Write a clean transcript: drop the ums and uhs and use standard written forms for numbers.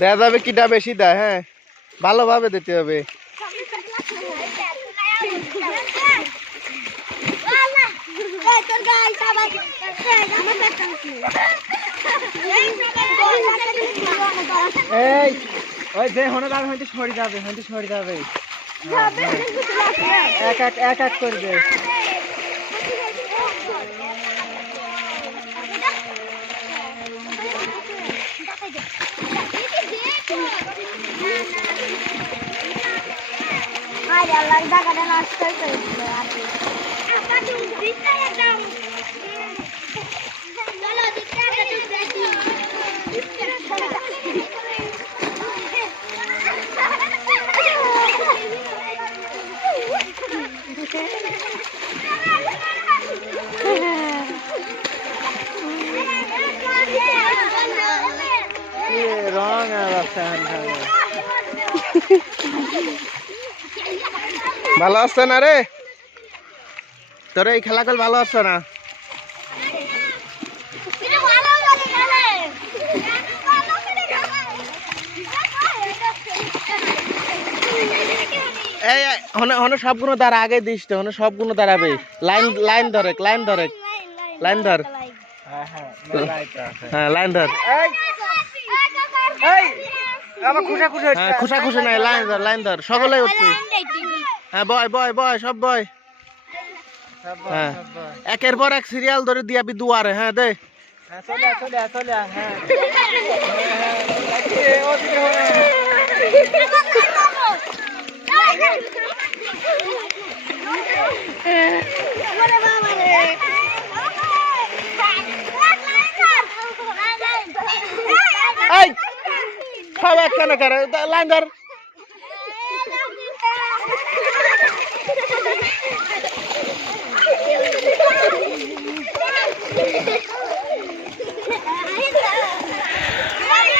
দেখা যাবে কিটা বেশি দেয়। হ্যাঁ, ভালোভাবে দিতে হবে। এই ওই যে হনে দাম হয়তো সরে যাবে, এক এক করবে। রং ভালো আসছে না রে, তোর এই খেলা খেল ভালো আসছে না। এই হনে সবগুলো দাঁড়া, আগে দিস তো, হনে সবগুলো দাঁড়াবে। লাইন ধরে ধর। হ্যাঁ, লাইন ধর। খুশা খুশি নাই, লাইন ধর, সকলে উঠবি। হ্যাঁ, বয় সব বয়। হ্যাঁ, একের পর এক সিরিয়াল ধরে দিয়াবি দুয়ারে। হ্যাঁ, দে। সব এক কেন করে, লাইন ধর।